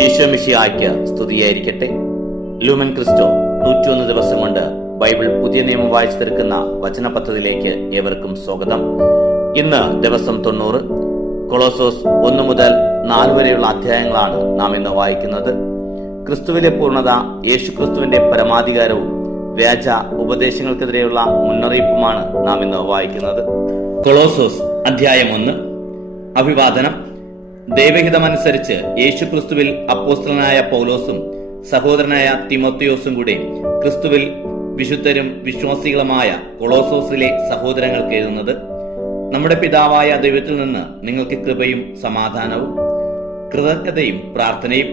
ഈശോ മിശിഹായ്ക്ക് സ്തുതിയായിരിക്കട്ടെ. Lumen Cristo 101 ദിവസം കൊണ്ട് ബൈബിൾ പുതിയ നിയമം വായിച്ചു തീർക്കുന്ന വചന പദ്ധതിയിലേക്ക് ഏവർക്കും സ്വാഗതം. ഇന്ന് ദിവസം 90. കൊളോസോസ് 1 മുതൽ 4 വരെയുള്ള അധ്യായങ്ങളാണ് നാം ഇന്ന് വായിക്കുന്നത്. ക്രിസ്തുവിലെ പൂർണ്ണത, യേശു ക്രിസ്തുവിന്റെ പരമാധികാരവും വ്യാജ ഉപദേശങ്ങൾക്കെതിരെയുള്ള മുന്നറിയിപ്പുമാണ് നാം ഇന്ന് വായിക്കുന്നത്. കൊളോസോസ് അധ്യായം 1. അഭിവാദനം. ദൈവഹിതമനുസരിച്ച് യേശു ക്രിസ്തുവിൽ അപ്പോസ്തലനായ പൗലോസും സഹോദരനായ തിമോത്തിയോസും കൂടെ ക്രിസ്തുവിൽ വിശുദ്ധരും വിശ്വാസികളുമായ കൊളോസോസിലെ സഹോദരങ്ങൾക്ക് എഴുതുന്നത്: നമ്മുടെ പിതാവായ ദൈവത്തിൽ നിന്ന് നിങ്ങൾക്ക് കൃപയും സമാധാനവും കൃതജ്ഞതയും പ്രാർത്ഥനയും.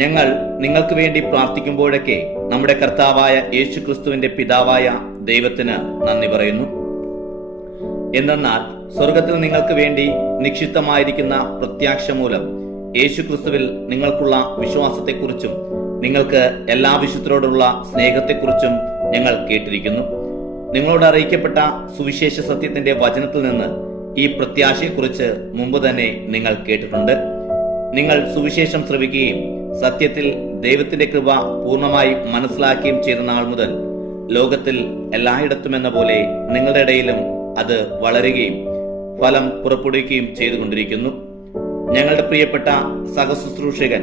ഞങ്ങൾ നിങ്ങൾക്ക് വേണ്ടി പ്രാർത്ഥിക്കുമ്പോഴൊക്കെ നമ്മുടെ കർത്താവായ യേശു ക്രിസ്തുവിന്റെ പിതാവായ ദൈവത്തിന് നന്ദി പറയുന്നു. എന്തെന്നാൽ സ്വർഗത്തിൽ നിങ്ങൾക്ക് വേണ്ടി നിക്ഷിപ്തമായിരിക്കുന്ന പ്രത്യാശ മൂലം യേശു ക്രിസ്തുവിൽ നിങ്ങൾക്കുള്ള വിശ്വാസത്തെക്കുറിച്ചും നിങ്ങൾക്ക് എല്ലാ വിശുദ്ധരോടുള്ള സ്നേഹത്തെക്കുറിച്ചും ഞങ്ങൾ കേട്ടിരിക്കുന്നു. നിങ്ങളോട് അറിയിക്കപ്പെട്ട സുവിശേഷ സത്യത്തിന്റെ വചനത്തിൽ നിന്ന് ഈ പ്രത്യാശയെക്കുറിച്ച് മുമ്പ് തന്നെ നിങ്ങൾ കേട്ടിട്ടുണ്ട്. നിങ്ങൾ സുവിശേഷം ശ്രവിക്കുകയും സത്യത്തിൽ ദൈവത്തിന്റെ കൃപ പൂർണ്ണമായി മനസ്സിലാക്കുകയും ചെയ്ത നാൾ മുതൽ ലോകത്തിൽ എല്ലായിടത്തും എന്ന പോലെ നിങ്ങളുടെ ഇടയിലും അത് വളരുകയും ഫലം പുറപ്പെടുവിക്കുകയും ചെയ്തുകൊണ്ടിരിക്കുന്നു. ഞങ്ങളുടെ പ്രിയപ്പെട്ട സഹശുശ്രൂഷകൻ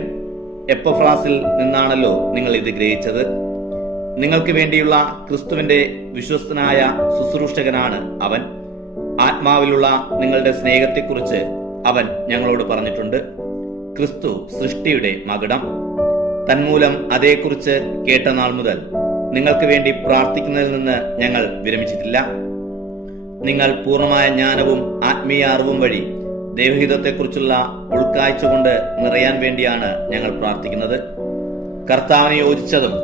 എപ്പഫ്രാസിൽ നിന്നാണല്ലോ നിങ്ങൾ ഇത് ഗ്രഹിച്ചത്. നിങ്ങൾക്ക് വേണ്ടിയുള്ള ക്രിസ്തുവിന്റെ വിശ്വസ്തനായ ശുശ്രൂഷകനാണ് അവൻ. ആത്മാവിലുള്ള നിങ്ങളുടെ സ്നേഹത്തെക്കുറിച്ച് അവൻ ഞങ്ങളോട് പറഞ്ഞിട്ടുണ്ട്. ക്രിസ്തു സൃഷ്ടിയുടെ മകുടം. തന്മൂലം അതേക്കുറിച്ച് കേട്ട നാൾ മുതൽ നിങ്ങൾക്ക് വേണ്ടി പ്രാർത്ഥിക്കുന്നതിൽ നിന്ന് ഞങ്ങൾ വിരമിച്ചിട്ടില്ല. നിങ്ങൾ പൂർണ്ണമായ ജ്ഞാനവും ആത്മീയ അറിവും വഴി ദൈവഹിതത്തെക്കുറിച്ചുള്ള ഉൾക്കാഴ്ച കൊണ്ട് നിറയാൻ വേണ്ടിയാണ് ഞങ്ങൾ പ്രാർത്ഥിക്കുന്നത്. കർത്താവിനെ യോജിച്ചതും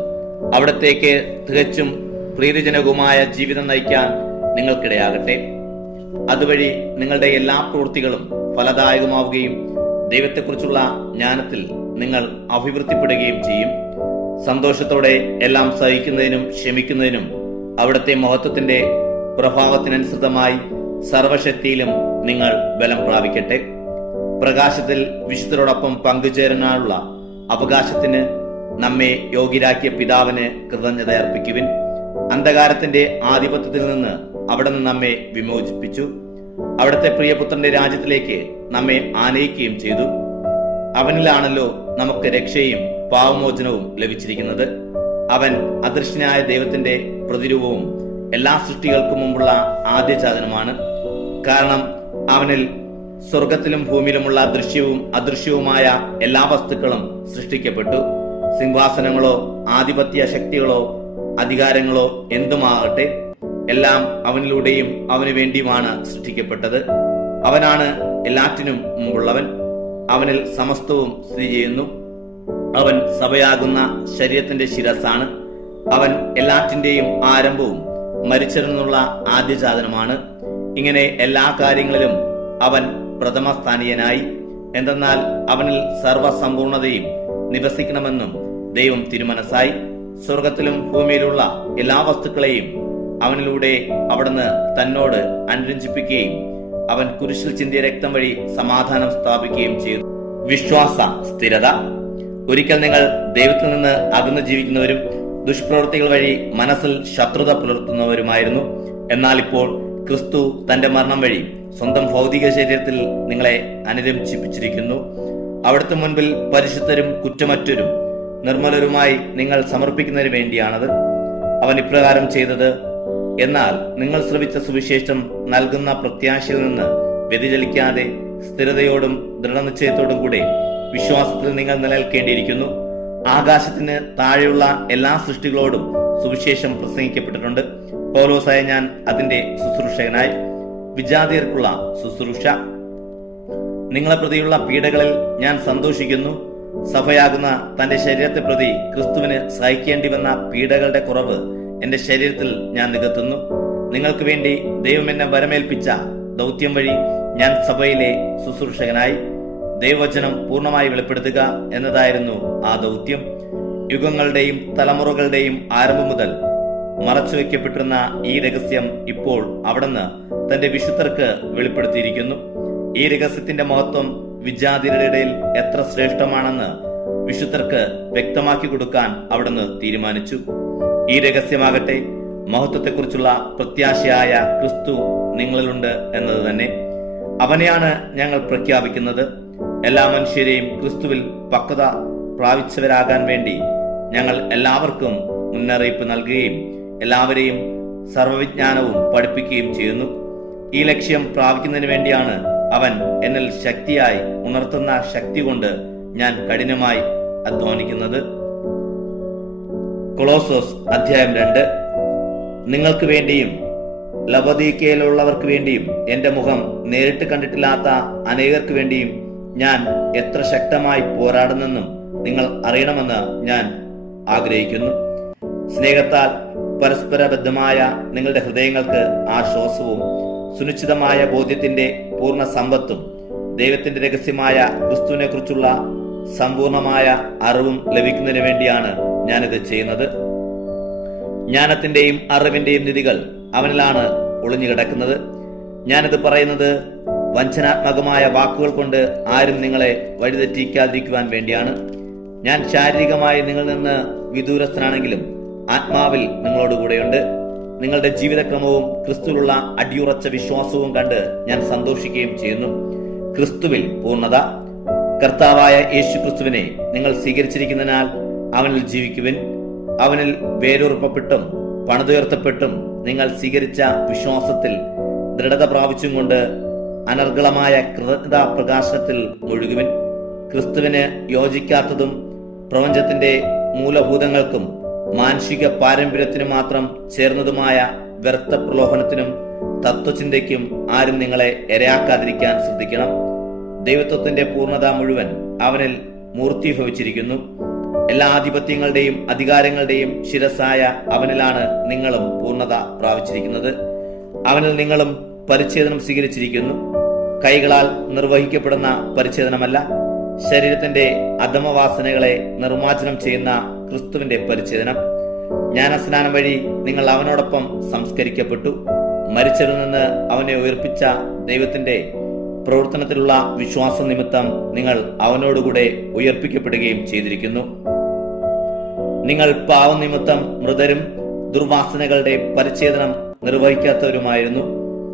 അവിടത്തേക്ക് തികച്ചും പ്രീതിജനകവുമായ ജീവിതം നയിക്കാൻ നിങ്ങൾക്കിടയാകട്ടെ. അതുവഴി നിങ്ങളുടെ എല്ലാ പ്രവൃത്തികളും ഫലദായകമാവുകയും ദൈവത്തെക്കുറിച്ചുള്ള ജ്ഞാനത്തിൽ നിങ്ങൾ അഭിവൃദ്ധിപ്പെടുകയും ചെയ്യും. സന്തോഷത്തോടെ എല്ലാം സഹിക്കുന്നതിനും ക്ഷമിക്കുന്നതിനും അവിടുത്തെ മഹത്വത്തിന്റെ പ്രഭാവത്തിനനുസൃതമായി സർവശക്തിയിലും നിങ്ങൾ ബലം പ്രാപിക്കട്ടെ. പ്രകാശത്തിൽ വിശുദ്ധരോടൊപ്പം പങ്കുചേരാനുള്ള അവകാശത്തിന് നമ്മെ യോഗ്യരാക്കിയ പിതാവിന് കൃതജ്ഞത അർപ്പിക്കുവിൻ. അന്ധകാരത്തിന്റെ ആധിപത്യത്തിൽ നിന്ന് അവിടുന്ന് നമ്മെ വിമോചിപ്പിച്ചു. അവിടുത്തെ പ്രിയപുത്രന്റെ രാജ്യത്തിലേക്ക് നമ്മെ ആനയിക്കുകയും ചെയ്തു. അവനിലാണല്ലോ നമുക്ക് രക്ഷയും പാവമോചനവും ലഭിച്ചിരിക്കുന്നത്. അവൻ അദൃശ്യനായ ദൈവത്തിന്റെ പ്രതിരൂപവും എല്ലാ സൃഷ്ടികൾക്കും മുമ്പുള്ള ആദ്യജാതനുമാണ്. കാരണം അവനിൽ സ്വർഗത്തിലും ഭൂമിയിലുമുള്ള ദൃശ്യവും അദൃശ്യവുമായ എല്ലാ വസ്തുക്കളും സൃഷ്ടിക്കപ്പെട്ടു. സിംഹാസനങ്ങളോ ആധിപത്യ ശക്തികളോ അധികാരങ്ങളോ എന്തുമാകട്ടെ, എല്ലാം അവനിലൂടെയും അവന് വേണ്ടിയുമാണ് സൃഷ്ടിക്കപ്പെട്ടത്. അവനാണ് എല്ലാറ്റിനും മുമ്പുള്ളവൻ. അവനിൽ സമസ്തവും സ്ഥിതി ചെയ്യുന്നു. അവൻ സഭയാകുന്ന ശരീരത്തിന്റെ ശിരസ്സാണ്. അവൻ എല്ലാറ്റിന്റെയും ആരംഭവും മരിച്ചതിൽ നിന്നുള്ള ആദ്യജാതനുമാണ്. ഇങ്ങനെ എല്ലാ കാര്യങ്ങളിലും അവൻ പ്രഥമസ്ഥാനീയനായി. എന്തെന്നാൽ അവനിൽ സർവസമ്പൂർണതയും നിവസിക്കണമെന്നും ദൈവം തിരുമനസ്സായി. സ്വർഗത്തിലും ഭൂമിയിലുള്ള എല്ലാ വസ്തുക്കളെയും അവനിലൂടെ അവിടുന്ന് തന്നോട് അനുരഞ്ജിപ്പിക്കുകയും അവൻ കുരിശിൽ ചിന്തിയ രക്തം വഴി സമാധാനം സ്ഥാപിക്കുകയും ചെയ്തു. വിശ്വാസ സ്ഥിരത. ഒരിക്കൽ നിങ്ങൾ ദൈവത്തിൽ നിന്ന് അകന്നു ജീവിക്കുന്നവരും ദുഷ്പ്രവൃത്തികൾ വഴി മനസ്സിൽ ശത്രുത പുലർത്തുന്നവരുമായിരുന്നു. എന്നാൽ ഇപ്പോൾ ക്രിസ്തു തന്റെ മരണം വഴി സ്വന്തം ഭൗതിക ശരീരത്തിൽ നിങ്ങളെ അനുരഞ്ജിപ്പിച്ചിരിക്കുന്നു. അവിടുത്തെ മുൻപിൽ പരിശുദ്ധരും കുറ്റമറ്റരും നിർമ്മലരുമായി നിങ്ങൾ സമർപ്പിക്കുന്നതിന് വേണ്ടിയാണത് അവൻ ഇപ്രകാരം ചെയ്തത്. എന്നാൽ നിങ്ങൾ ശ്രവിച്ച സുവിശേഷം നൽകുന്ന പ്രത്യാശയിൽ നിന്ന് വ്യതിചലിക്കാതെ സ്ഥിരതയോടും ദൃഢനിശ്ചയത്തോടും കൂടെ വിശ്വാസത്തിൽ നിങ്ങൾ നിലനിൽക്കേണ്ടിയിരിക്കുന്നു. ആകാശത്തിന് താഴെയുള്ള എല്ലാ സൃഷ്ടികളോടും സുവിശേഷം പ്രസംഗിക്കപ്പെട്ടിട്ടുണ്ട്. പൗലോസായ ഞാൻ അതിന്റെ ശുശ്രൂഷകനായി. വിജാതിയർക്കുള്ള ശുശ്രൂഷ. നിങ്ങളെ പ്രതിയുള്ള പീഡകളിൽ ഞാൻ സന്തോഷിക്കുന്നു. സഭയാകുന്ന തന്റെ ശരീരത്തെ പ്രതി ക്രിസ്തുവിന് സഹിക്കേണ്ടി വന്ന പീഡകളുടെ കുറവ് എന്റെ ശരീരത്തിൽ ഞാൻ നികത്തുന്നു. നിങ്ങൾക്ക് വേണ്ടി ദൈവം എന്നെ വരമേൽപ്പിച്ച ദൗത്യം വഴി ഞാൻ സഭയിലെ ശുശ്രൂഷകനായി. ദൈവവചനം പൂർണ്ണമായി വെളിപ്പെടുത്തുക എന്നതായിരുന്നു ആ ദൗത്യം. യുഗങ്ങളുടെയും തലമുറകളുടെയും ആരംഭം മുതൽ മറച്ചുവെക്കപ്പെട്ടിരുന്ന ഈ രഹസ്യം ഇപ്പോൾ അവിടുന്ന് തന്റെ വിശുദ്ധർക്ക് വെളിപ്പെടുത്തിയിരിക്കുന്നു. ഈ രഹസ്യത്തിന്റെ മഹത്വം വിജാതിരുടെ ഇടയിൽ എത്ര ശ്രേഷ്ഠമാണെന്ന് വിശുദ്ധർക്ക് വ്യക്തമാക്കി കൊടുക്കാൻ അവിടുന്ന് തീരുമാനിച്ചു. ഈ രഹസ്യമാകട്ടെ മഹത്വത്തെക്കുറിച്ചുള്ള പ്രത്യാശയായ ക്രിസ്തു നിങ്ങളിലുണ്ട് എന്നത് തന്നെ. അവനെയാണ് ഞങ്ങൾ പ്രഖ്യാപിക്കുന്നത്. എല്ലാ മനുഷ്യരെയും ക്രിസ്തുവിൽ പക്വത പ്രാപിച്ചവരാകാൻ വേണ്ടി ഞങ്ങൾ എല്ലാവർക്കും മുന്നറിയിപ്പ് നൽകുകയും എല്ലാവരെയും സർവവിജ്ഞാനവും പഠിപ്പിക്കുകയും ചെയ്യുന്നു. ഈ ലക്ഷ്യം പ്രാപിക്കുന്നതിന് വേണ്ടിയാണ് അവൻ എന്നിൽ ശക്തിയായി ഉണർത്തുന്ന ശക്തി കൊണ്ട് ഞാൻ കഠിനമായി അധ്വാനിക്കുന്നത്. കൊളോസോസ് അധ്യായം 2. നിങ്ങൾക്ക് വേണ്ടിയും ലവോദിക്കയിലുള്ളവർക്ക് വേണ്ടിയും എന്റെ മുഖം നേരിട്ട് കണ്ടിട്ടില്ലാത്ത അനേകർക്ക് വേണ്ടിയും ഞാൻ എത്ര ശക്തമായി പോരാടുന്നെന്നും നിങ്ങൾ അറിയണമെന്ന് ഞാൻ ആഗ്രഹിക്കുന്നു. സ്നേഹത്താൽ പരസ്പരബദ്ധമായ നിങ്ങളുടെ ഹൃദയങ്ങൾക്ക് ആശ്വാസവും സുനിശ്ചിതമായ ബോധ്യത്തിന്റെ പൂർണ്ണ സമ്പത്തും ദൈവത്തിന്റെ രഹസ്യമായ ക്രിസ്തുവിനെ കുറിച്ചുള്ള സമ്പൂർണമായ അറിവും ലഭിക്കുന്നതിന് വേണ്ടിയാണ് ഞാനിത് ചെയ്യുന്നത്. ജ്ഞാനത്തിന്റെയും അറിവിന്റെയും നിധികൾ അവനിലാണ് ഒളിഞ്ഞു കിടക്കുന്നത്. ഞാനിത് പറയുന്നത് വഞ്ചനാത്മകമായ വാക്കുകൾ കൊണ്ട് ആരും നിങ്ങളെ വഴിതെറ്റിക്കാതിരിക്കുവാൻ വേണ്ടിയാണ്. ഞാൻ ശാരീരികമായി നിങ്ങളിൽ നിന്ന് വിദൂരസ്ഥനാണെങ്കിലും ആത്മാവിൽ നിങ്ങളോടുകൂടെയുണ്ട്. നിങ്ങളുടെ ജീവിതക്രമവും ക്രിസ്തുവിലുള്ള അടിയുറച്ച വിശ്വാസവും കണ്ട് ഞാൻ സന്തോഷിക്കുകയും ചെയ്യുന്നു. ക്രിസ്തുവിൽ പൂർണ്ണത. കർത്താവായ യേശു ക്രിസ്തുവിനെ നിങ്ങൾ സ്വീകരിച്ചിരിക്കുന്നതിനാൽ അവനിൽ ജീവിക്കുവിൻ. അവനിൽ വേരുറപ്പപ്പെട്ടും പണിതുയർത്തപ്പെട്ടും നിങ്ങൾ സ്വീകരിച്ച വിശ്വാസത്തിൽ ദൃഢത പ്രാപിച്ചും കൊണ്ട് അനർഗളമായ കൃതജ്ഞതാ പ്രകാശനത്തിൽ മുഴുകുവിൻ. ക്രിസ്തുവിന് യോജിക്കാത്തതും പ്രപഞ്ചത്തിന്റെ മൂലഭൂതങ്ങൾക്കും മാനുഷിക പാരമ്പര്യത്തിനും മാത്രം ചേർന്നതുമായ വ്യർത്ഥ പ്രലോഭനത്തിനും തത്വചിന്തയ്ക്കും ആരും നിങ്ങളെ ഇരയാക്കാതിരിക്കാൻ ശ്രദ്ധിക്കണം. ദൈവത്വത്തിന്റെ പൂർണ്ണത മുഴുവൻ അവനിൽ മൂർത്തീഭവിച്ചിരിക്കുന്നു. എല്ലാ ആധിപത്യങ്ങളുടെയും അധികാരങ്ങളുടെയും ശിരസായ അവനിലാണ് നിങ്ങളും പൂർണ്ണത പ്രാപിച്ചിരിക്കുന്നത്. അവനിൽ നിങ്ങളും പരിച്ഛേദനം സ്വീകരിച്ചിരിക്കുന്നു. കൈകളാൽ നിർവഹിക്കപ്പെടുന്ന പരിച്ഛേദനമല്ല, ശരീരത്തിന്റെ അധമവാസനകളെ നിർമ്മാർജ്ജനം ചെയ്യുന്ന ക്രിസ്തുവിന്റെ പരിച്ഛേദനം. ജ്ഞാനസ്നാനം വഴി നിങ്ങൾ അവനോടൊപ്പം സംസ്കരിക്കപ്പെട്ടു. മരിച്ചവരിൽ നിന്ന് അവനെ ഉയർപ്പിച്ച ദൈവത്തിന്റെ പ്രവർത്തനത്തിലുള്ള വിശ്വാസ നിമിത്തം നിങ്ങൾ അവനോടുകൂടെ ഉയർപ്പിക്കപ്പെടുകയും ചെയ്തിരിക്കുന്നു. നിങ്ങൾ പാവനിമിത്തം മൃതരും ദുർവാസനകളുടെ പരിച്ഛേദനം നിർവഹിക്കാത്തവരുമായിരുന്നു.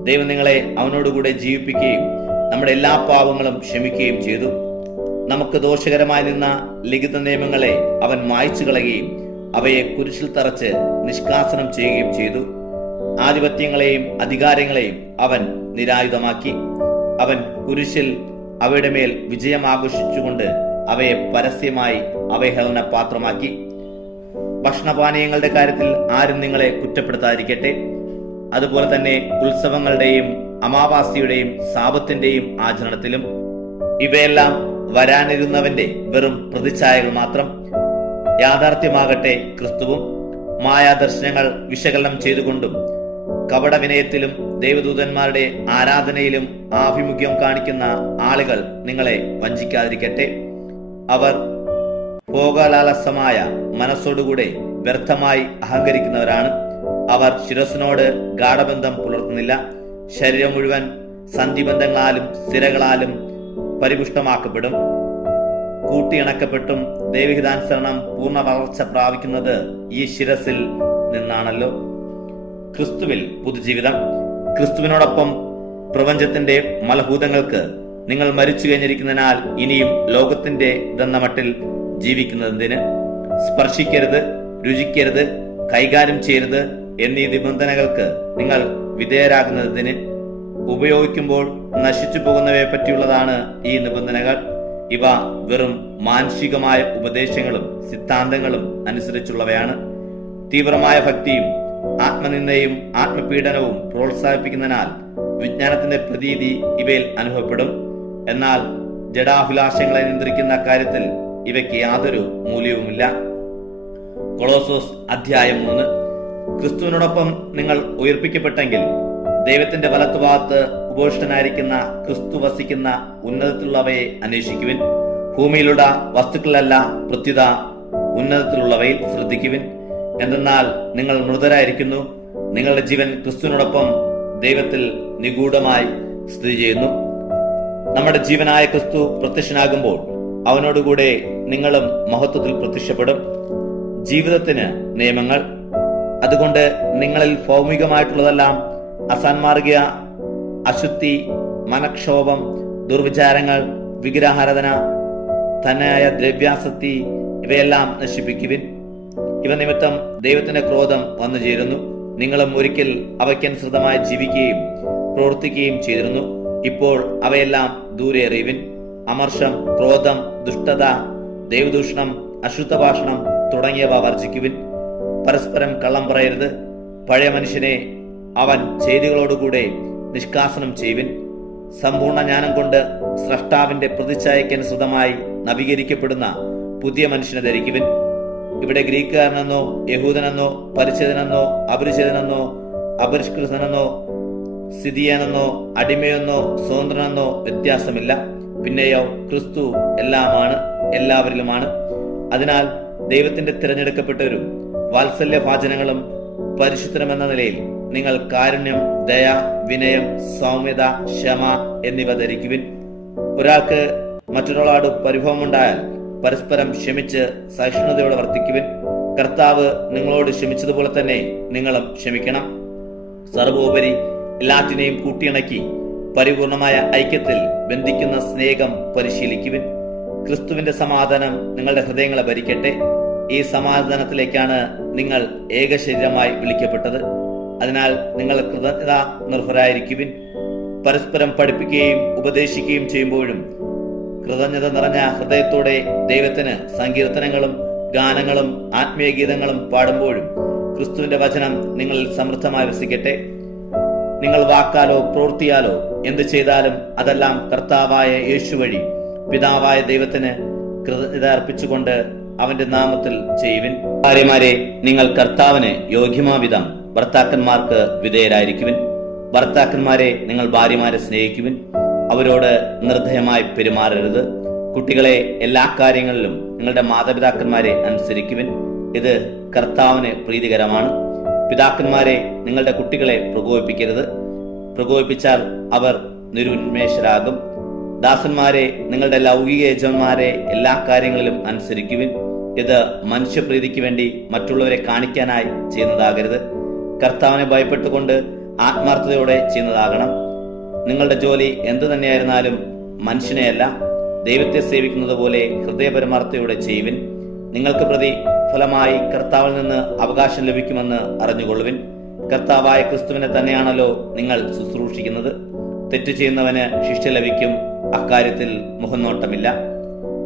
ദൈവം നിങ്ങളെ അവനോടുകൂടെ ജീവിപ്പിക്കുകയും നമ്മുടെ എല്ലാ പാവങ്ങളും ക്ഷമിക്കുകയും ചെയ്തു. നമുക്ക് ദോഷകരമായി നിന്ന ലിഖിത നിയമങ്ങളെ അവൻ മായ്ച്ചു കളയുകയും അവയെ കുരിശിൽ തറച്ച് നിഷ്കാസനം ചെയ്യുകയും ചെയ്തു. ആധിപത്യങ്ങളെയും അധികാരങ്ങളെയും അവൻ നിരായുധമാക്കി. അവൻ കുരിശിൽ അവയുടെ മേൽ വിജയം ആഘോഷിച്ചുകൊണ്ട് അവയെ പരസ്യമായി അവഹേളന പാത്രമാക്കി. ഭക്ഷണപാനീയങ്ങളുടെ കാര്യത്തിൽ ആരും നിങ്ങളെ കുറ്റപ്പെടുത്താതിരിക്കട്ടെ. അതുപോലെ തന്നെ ഉത്സവങ്ങളുടെയും അമാവാസിയുടെയും സാപത്തിന്റെയും ആചരണത്തിലും. ഇവയെല്ലാം വരാനിരുന്നവന്റെ വെറും പ്രതിച്ഛായകൾ മാത്രം. യാഥാർത്ഥ്യമാകട്ടെ ക്രിസ്തുവും. മായാദർശനങ്ങൾ വിശകലനം ചെയ്തുകൊണ്ടും കപട വിനയത്തിലും ദൈവദൂതന്മാരുടെ ആരാധനയിലും ആഭിമുഖ്യം കാണിക്കുന്ന ആളുകൾ നിങ്ങളെ വഞ്ചിക്കാതിരിക്കട്ടെ. അവർ ഭോഗലാലസമായ മനസ്സോടുകൂടെ വ്യർത്ഥമായി അഹങ്കരിക്കുന്നവരാണ്. അവർ ശിരസിനോട് ഗാഠബന്ധം പുലർത്തുന്നില്ല. ശരീരം മുഴുവൻ സന്ധിബന്ധങ്ങളാലും സ്ഥിരകളാലും പരിപുഷ്ടമാക്കപ്പെടും. കൂട്ടിയിണക്കപ്പെട്ടും ദൈവഹിതാനുസരണം പൂർണ്ണ വളർച്ച പ്രാപിക്കുന്നത് ഈ ശിരസിൽ നിന്നാണല്ലോ. ക്രിസ്തുവിൽ പുതുജീവിതം. ക്രിസ്തുവിനോടൊപ്പം പ്രപഞ്ചത്തിന്റെ മലഭൂതങ്ങൾക്ക് നിങ്ങൾ മരിച്ചു കഴിഞ്ഞിരിക്കുന്നതിനാൽ ഇനിയും ലോകത്തിന്റെ ഇതെന്ന മട്ടിൽ ജീവിക്കുന്നതിന് സ്പർശിക്കരുത്, രുചിക്കരുത്, കൈകാര്യം ചെയ്യരുത് എന്നീ നിബന്ധനകൾക്ക് നിങ്ങൾ വിധേയരാകുന്നതിന് ഉപയോഗിക്കുമ്പോൾ നശിച്ചു പോകുന്നവയെ പറ്റിയുള്ളതാണ് ഈ നിബന്ധനകൾ. ഇവ വെറും മാനുഷികമായ ഉപദേശങ്ങളും സിദ്ധാന്തങ്ങളും അനുസരിച്ചുള്ളവയാണ്. തീവ്രമായ ഭക്തിയും ആത്മനിന്ദയും ആത്മപീഡനവും പ്രോത്സാഹിപ്പിക്കുന്നതിനാൽ വിജ്ഞാനത്തിന്റെ പ്രതീതി ഇവയിൽ അനുഭവപ്പെടും. എന്നാൽ ജഡാഭിലാഷങ്ങളെ നിയന്ത്രിക്കുന്ന കാര്യത്തിൽ ഇവയ്ക്ക് യാതൊരു മൂല്യവുമില്ല. കൊളോസോസ് അധ്യായം 3. ക്രിസ്തുവിനോടൊപ്പം നിങ്ങൾ ഉയർപ്പിക്കപ്പെട്ടെങ്കിൽ ദൈവത്തിന്റെ വലത്തുഭാഗത്ത് ഉപവിഷ്ടനായിരിക്കുന്ന ക്രിസ്തു വസിക്കുന്ന ഉന്നതത്തിലുള്ളവയെ അന്വേഷിക്കുവിൻ. ഭൂമിയിലുള്ള വസ്തുക്കളിലല്ല, പ്രത്യുത ഉന്നതത്തിലുള്ളവയിൽ ശ്രദ്ധിക്കുവിൻ. എന്തെന്നാൽ നിങ്ങൾ മൃതരായിരിക്കുന്നു. നിങ്ങളുടെ ജീവൻ ക്രിസ്തുവിനോടൊപ്പം ദൈവത്തിൽ നിഗൂഢമായി സ്ഥിതി ചെയ്യുന്നു. നമ്മുടെ ജീവനായ ക്രിസ്തു പ്രത്യക്ഷനാകുമ്പോൾ അവനോടുകൂടെ നിങ്ങളും മഹത്വത്തിൽ പ്രത്യക്ഷപ്പെടും. ജീവിതത്തിന് നിയമങ്ങൾ. അതുകൊണ്ട് നിങ്ങളിൽ ഭൗമികമായിട്ടുള്ളതെല്ലാം അസാൻമാർഗിക, അശുദ്ധി, മനക്ഷോഭം, ദുർവിചാരങ്ങൾ, വിഗ്രഹാരാധന, തന്നായ ദ്രവ്യാസക്തി ഇവയെല്ലാം നശിപ്പിക്കുവിൻ. ഇവ നിമിത്തം ദൈവത്തിന്റെ ക്രോധം വന്നു ചേരുന്നു. നിങ്ങളും ഒരിക്കൽ അവയ്ക്കനുസൃതമായി ജീവിക്കുകയും പ്രവർത്തിക്കുകയും ചെയ്തിരുന്നു. ഇപ്പോൾ അവയെല്ലാം ദൂരെ എറിയുവിൻ. അമർഷം, ക്രോധം, ദുഷ്ടത, ദൈവദൂഷണം, അശുദ്ധ ഭാഷണം തുടങ്ങിയവ വർജിക്കുവിൻ. പരസ്പരം കള്ളം പറയരുത്. പഴയ മനുഷ്യനെ അവൻ ചെയ്തികളോടുകൂടെ നിഷ്കാസനം ചെയ്യുവിൻ. സമ്പൂർണ്ണ ജ്ഞാനം കൊണ്ട് സ്രഷ്ടാവിന്റെ പ്രതിച്ഛായക്കനുസൃതമായി നവീകരിക്കപ്പെടുന്ന പുതിയ മനുഷ്യനെ ധരിക്കുവിൻ. ഇവിടെ ഗ്രീക്കുകാരനെന്നോ യഹൂദനെന്നോ പരിച്ഛേദനെന്നോ അപരിച്ഛേദനെന്നോ അപരിഷ്കൃതനെന്നോ സിദിയനെന്നോ അടിമയെന്നോ സ്വതന്ത്രനെന്നോ വ്യത്യാസമില്ല. പിന്നെയോ ക്രിസ്തു എല്ലാമാണ്, എല്ലാവരിലുമാണ്. അതിനാൽ ദൈവത്തിന്റെ തിരഞ്ഞെടുക്കപ്പെട്ടവരും വാത്സല്യഭാചനങ്ങളും പരിശുദ്ധമെന്ന നിലയിൽ നിങ്ങൾ കാരുണ്യം, ദയ, വിനയം, സൗമ്യത, ക്ഷമ എന്നിവ ധരിക്കുവിൻ. ഒരാൾക്ക് മറ്റൊരാളോട് പരിഭവമുണ്ടായാൽ പരസ്പരം ക്ഷമിച്ച് സഹിഷ്ണുതയോടെ വർത്തിക്കുവിൻ. കർത്താവ് നിങ്ങളോട് ക്ഷമിച്ചതുപോലെ തന്നെ നിങ്ങളും ക്ഷമിക്കണം. സർവോപരി എല്ലാറ്റിനെയും കൂട്ടിയിണക്കി പരിപൂർണമായ ഐക്യത്തിൽ ബന്ധിക്കുന്ന സ്നേഹം പരിശീലിക്കുവിൻ. ക്രിസ്തുവിന്റെ സമാധാനം നിങ്ങളുടെ ഹൃദയങ്ങളെ ഭരിക്കട്ടെ. ഈ സമാധാനത്തിലേക്കാണ് നിങ്ങൾ ഏകശരീരമായി വിളിക്കപ്പെട്ടത്. അതിനാൽ നിങ്ങൾ കൃതജ്ഞത നിർഭരായിരിക്കുവിൻ. പരസ്പരം പഠിപ്പിക്കുകയും ഉപദേശിക്കുകയും ചെയ്യുമ്പോഴും കൃതജ്ഞത നിറഞ്ഞ ഹൃദയത്തോടെ ദൈവത്തിന് സങ്കീർത്തനങ്ങളും ഗാനങ്ങളും ആത്മീയ ഗീതങ്ങളും പാടുമ്പോഴും ക്രിസ്തുവിന്റെ വചനം നിങ്ങളിൽ സമൃദ്ധമായി വസിക്കട്ടെ. നിങ്ങൾ വാക്കാലോ പ്രവൃത്തിയാലോ എന്ത് ചെയ്താലും അതെല്ലാം കർത്താവായ യേശു വഴി പിതാവായ ദൈവത്തിന് കൃതജ്ഞത അർപ്പിച്ചുകൊണ്ട് അവന്റെ നാമത്തിൽ ചെയ്യുവിൻ. ഭാര്യമാരെ, നിങ്ങൾ കർത്താവിന് യോഗ്യമാവിധം ഭർത്താക്കന്മാർക്ക് വിധേയരായിരിക്കുവിൻ. ഭർത്താക്കന്മാരെ, നിങ്ങൾ ഭാര്യമാരെ സ്നേഹിക്കുവിൻ. അവരോട് നിർദ്ദയമായി പെരുമാറരുത്. കുട്ടികളെ, എല്ലാ കാര്യങ്ങളിലും നിങ്ങളുടെ മാതാപിതാക്കന്മാരെ അനുസരിക്കുവിൻ. ഇത് കർത്താവിന് പ്രീതികരമാണ്. പിതാക്കന്മാരെ, നിങ്ങളുടെ കുട്ടികളെ പ്രകോപിപ്പിക്കരുത്. പ്രകോപിപ്പിച്ചാൽ അവർ നിരുന്മേഷരാകും. ദാസന്മാരെ, നിങ്ങളുടെ ലൗകിക യജമാന്മാരെ എല്ലാ കാര്യങ്ങളിലും അനുസരിക്കുവിൻ. ഇത് മനുഷ്യപ്രീതിക്ക് വേണ്ടി മറ്റുള്ളവരെ കാണിക്കാനായി ചെയ്യുന്നതാകരുത്. കർത്താവിനെ ഭയപ്പെട്ടുകൊണ്ട് ആത്മാർത്ഥതയോടെ ചെയ്യുന്നതാകണം. നിങ്ങളുടെ ജോലി എന്തു തന്നെയായിരുന്നാലും മനുഷ്യനെയല്ല, ദൈവത്തെ സേവിക്കുന്നത് പോലെ ഹൃദയപരമാർത്ഥതയോടെ ചെയ്യുവിൻ. നിങ്ങൾക്ക് പ്രതി ഫലമായി കർത്താവിൽ നിന്ന് അവകാശം ലഭിക്കുമെന്ന് അറിഞ്ഞുകൊള്ളുവിൻ. കർത്താവായ ക്രിസ്തുവിനെ തന്നെയാണല്ലോ നിങ്ങൾ ശുശ്രൂഷിക്കുന്നത്. തെറ്റു ചെയ്യുന്നവന് ശിക്ഷ ലഭിക്കും. അക്കാര്യത്തിൽ മുഖനോട്ടമില്ല.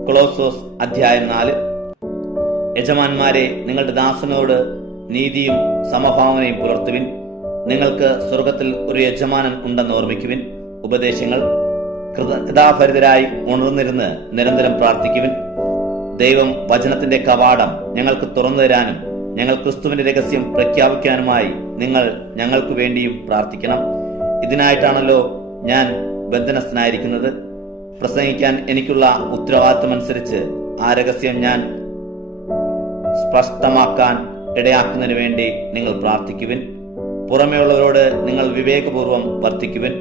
കൊളോസോസ് അധ്യായം 4. യജമാന്മാരെ, നിങ്ങളുടെ ദാസനോട് നീതിയും സമഭാവനയും പുലർത്തുവിൻ. നിങ്ങൾക്ക് സ്വർഗത്തിൽ ഒരു യജമാനൻ ഉണ്ടെന്ന് ഓർമ്മിക്കുവിൻ. ഉപദേശങ്ങൾ. കൃതജ്ഞതാഭരിതരായി ഉണർന്നിരുന്ന് നിരന്തരം പ്രാർത്ഥിക്കുവിൻ. ദൈവം വചനത്തിന്റെ കവാടം ഞങ്ങൾക്ക് തുറന്നു തരാനും ഞങ്ങൾ ക്രിസ്തുവിന്റെ രഹസ്യം പ്രഖ്യാപിക്കാനുമായി നിങ്ങൾ ഞങ്ങൾക്ക് വേണ്ടിയും പ്രാർത്ഥിക്കണം. ഇതിനായിട്ടാണല്ലോ ഞാൻ ബന്ധനസ്ഥനായിരിക്കുന്നത്. പ്രസംഗിക്കാൻ എനിക്കുള്ള ഉത്തരവാദിത്തമനുസരിച്ച് ആ രഹസ്യം ഞാൻ സ്പഷ്ടമാക്കാൻ ഇടയാക്കുന്നതിന് വേണ്ടി നിങ്ങൾ പ്രാർത്ഥിക്കുവിൻ. പുറമെയുള്ളവരോട് നിങ്ങൾ വിവേകപൂർവം വർത്തിക്കുവിൻ.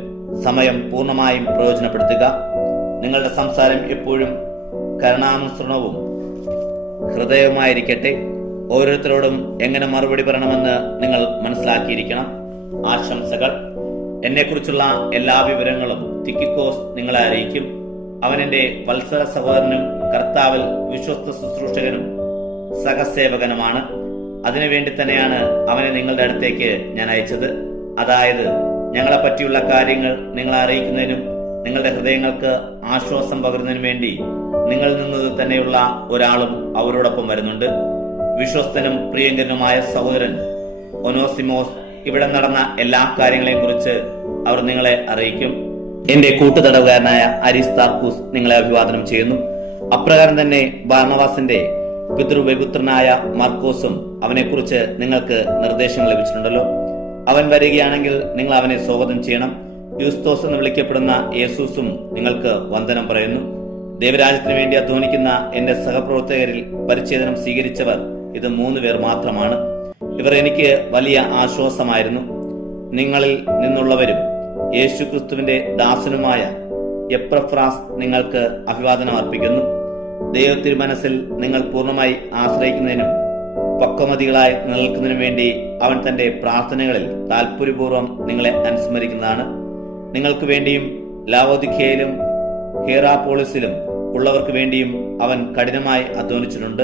സമയം പൂർണ്ണമായും പ്രയോജനപ്പെടുത്തുക. നിങ്ങളുടെ സംസാരം എപ്പോഴും കരുണാനുസരണവും ഹൃദയവുമായിരിക്കട്ടെ. ഓരോരുത്തരോടും എങ്ങനെ മറുപടി പറയണമെന്ന് നിങ്ങൾ മനസ്സിലാക്കിയിരിക്കണം. ആശംസകൾ. എന്നെക്കുറിച്ചുള്ള എല്ലാ വിവരങ്ങളും തിക്കിക്കോസ് നിങ്ങളെ അറിയിക്കും. അവൻ എന്റെ വത്സല സഹോദരനും കർത്താവിൽ വിശ്വസ്ത ശുശ്രൂഷകനും സഹസേവകനുമാണ്. അതിനുവേണ്ടി തന്നെയാണ് അവനെ നിങ്ങളുടെ അടുത്തേക്ക് ഞാൻ അയച്ചത്. അതായത് ഞങ്ങളെ പറ്റിയുള്ള കാര്യങ്ങൾ നിങ്ങളെ അറിയിക്കുന്നതിനും നിങ്ങളുടെ ഹൃദയങ്ങൾക്ക് ആശ്വാസം പകരുന്നതിനും വേണ്ടി നിങ്ങളിൽ നിന്ന് തന്നെയുള്ള ഒരാളും അവരോടൊപ്പം വരുന്നുണ്ട്. വിശ്വസ്തനും പ്രിയങ്കരനുമായ സഹോദരൻ ഒനോസിമോസ് ഇവിടെ നടന്ന എല്ലാ കാര്യങ്ങളെയും കുറിച്ച് അവർ നിങ്ങളെ അറിയിക്കും. എന്റെ കൂട്ടുതടവുകാരനായ അരിസ്താർക്കൂസ് നിങ്ങളെ അഭിവാദനം ചെയ്യുന്നു. അപ്രകാരം തന്നെ ബാർണബാസിന്റെ പിതൃവ്യപുത്രനായ മാർക്കോസും അവനെക്കുറിച്ച് നിങ്ങൾക്ക് നിർദ്ദേശങ്ങൾ ലഭിച്ചിട്ടുണ്ടല്ലോ. അവൻ വരികയാണെങ്കിൽ നിങ്ങൾ അവനെ സ്വാഗതം ചെയ്യണം. യൂസ്തോസ് എന്ന് വിളിക്കപ്പെടുന്ന യേസൂസും നിങ്ങൾക്ക് വന്ദനം പറയുന്നു. ദൈവരാജ്യത്തിന് വേണ്ടി അധ്വാനിക്കുന്ന എന്റെ സഹപ്രവർത്തകരിൽ പരിച്ഛേദനം സ്വീകരിച്ചവർ ഇത് 3 പേർ മാത്രമാണ്. ഇവർ എനിക്ക് വലിയ ആശ്വാസമായിരുന്നു. നിങ്ങളിൽ നിന്നുള്ളവരും യേശു ക്രിസ്തുവിന്റെ ദാസനുമായ എപ്രഫ്രാസ് നിങ്ങൾക്ക് അഭിവാദനം അർപ്പിക്കുന്നു. ദൈവത്തിരു മനസ്സിൽ നിങ്ങൾ പൂർണ്ണമായി ആശ്രയിക്കുന്നതിനും പക്വമതികളായി നിലനിൽക്കുന്നതിനും വേണ്ടി അവൻ തന്റെ പ്രാർത്ഥനകളിൽ താല്പര്യപൂർവ്വം നിങ്ങളെ അനുസ്മരിക്കുന്നതാണ്. നിങ്ങൾക്ക് വേണ്ടിയും ലാവോദിക്കയിലും ഹിയറാപോളിസിലും ഉള്ളവർക്ക് വേണ്ടിയും അവൻ കഠിനമായി അധ്വാനിച്ചിട്ടുണ്ട്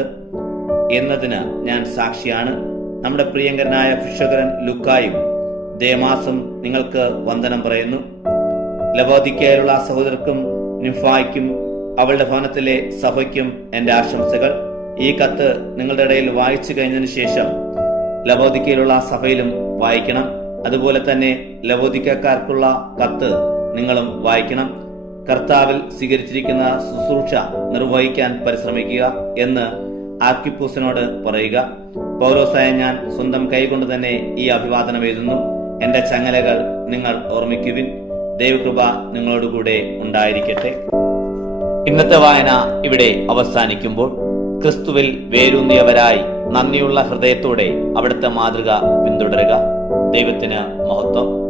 എന്നതിന് ഞാൻ സാക്ഷിയാണ്. നമ്മുടെ പ്രിയങ്കരനായ ഫിഷകരൻ ലുക്കായും ദേമാസും നിങ്ങൾക്ക് വന്ദനം പറയുന്നു. ലവോദിക്കയിലുള്ള സഹോദരർക്കും നിംഫായ്ക്കും അവളുടെ ഭവനത്തിലെ സഭയ്ക്കും എന്റെ ആശംസകൾ. ഈ കത്ത് നിങ്ങളുടെ ഇടയിൽ വായിച്ചു കഴിഞ്ഞതിന് ശേഷം ലവോദിക്കയിലുള്ള സഭയിലും വായിക്കണം. അതുപോലെ തന്നെ ലവോദിക്കക്കാർക്കുള്ള കത്ത് നിങ്ങളും വായിക്കണം. കർത്താവിൽ സ്വീകരിച്ചിരിക്കുന്ന ശുശ്രൂഷ നിർവഹിക്കാൻ പരിശ്രമിക്കുക എന്ന് ആർക്കിപ്പൂസിനോട് പറയുക. പൗലോസായ ഞാൻ സ്വന്തം കൈകൊണ്ട് തന്നെ ഈ അഭിവാദനം എഴുതുന്നു. എന്റെ ചങ്ങലകൾ നിങ്ങൾ ഓർമ്മിക്കുവിൻ. ദൈവകൃപ നിങ്ങളോടുകൂടെ ഉണ്ടായിരിക്കട്ടെ. ഇന്നത്തെ വായന ഇവിടെ അവസാനിക്കുമ്പോൾ ക്രിസ്തുവിൽ വേരൂന്നിയവരായി നന്ദിയുള്ള ഹൃദയത്തോടെ അവിടുത്തെ മാതൃക പിന്തുടരുക. ദൈവത്തിന് മഹത്വം.